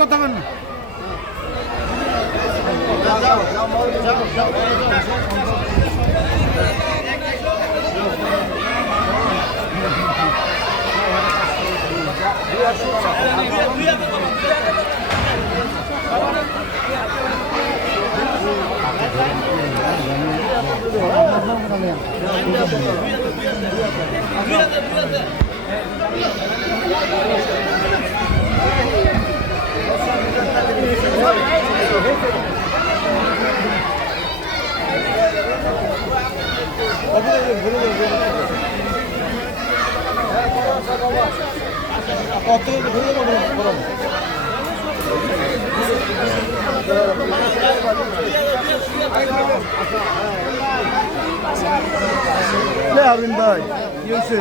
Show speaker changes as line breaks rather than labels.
কথা বলেন Thank you. কত ঘুরে গরম আরবিন ভাই কি হয়েছে?